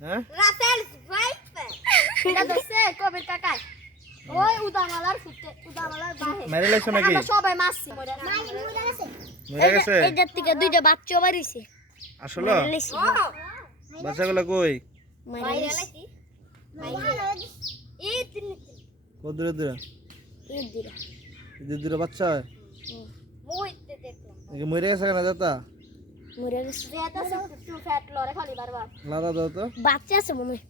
হ্যাঁ? রাসেল ভাইপে এটা দেখছে কবির কাকা ওই উদামালার ফুটে উদামালার বাহে। মেরে লাগছো নাকি? আমরা সবাই মারছি মরে গেছে। এইটার থেকে দুইটা বাচ্চা বাড়িছে আসলে? বাচ্চাগুলো কই? কত দূরে দূরে? দূরে। দূরে বাচ্চা নাকি মরে গেছে কেন যাতা লাদা দাও তো। বাচ্চা আছে মনে হয়।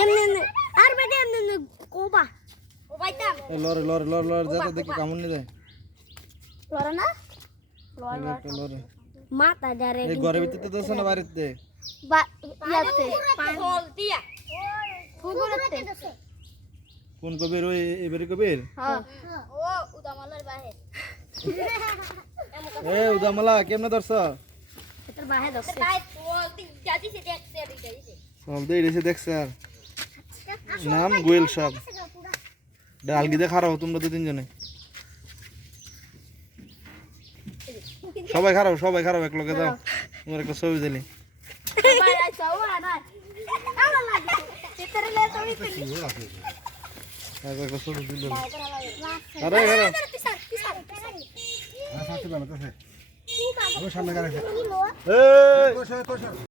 এমনি এমনি। আর বেটা এমনি এমনি কোবা। ও বাইতাম। লরে লরে লরে লরে যাতা দেখি কামড় নিয়ে যায় লড়া না? এই লরে মাথা ডারে এই ঘরের ভিতরে তো না বাড়িতে? বা ইয়াতে। ফল দিয়া। ফুগুরতে কোন কবির ওই এবারে কবির? হ্যাঁ। ও এ উদামলা কেমনে ধরছ? দি সব দিয়ে এসে দেখছে আর। নাম গোয়েল সব ডালগি দিয়ে খারাপ তোমরা তো তিনজনে। সবাই খারাপ সবাই খারাপ এক লোকে দাও তোমার একটা ছবি দিলি। না লাগে চিত্রে লে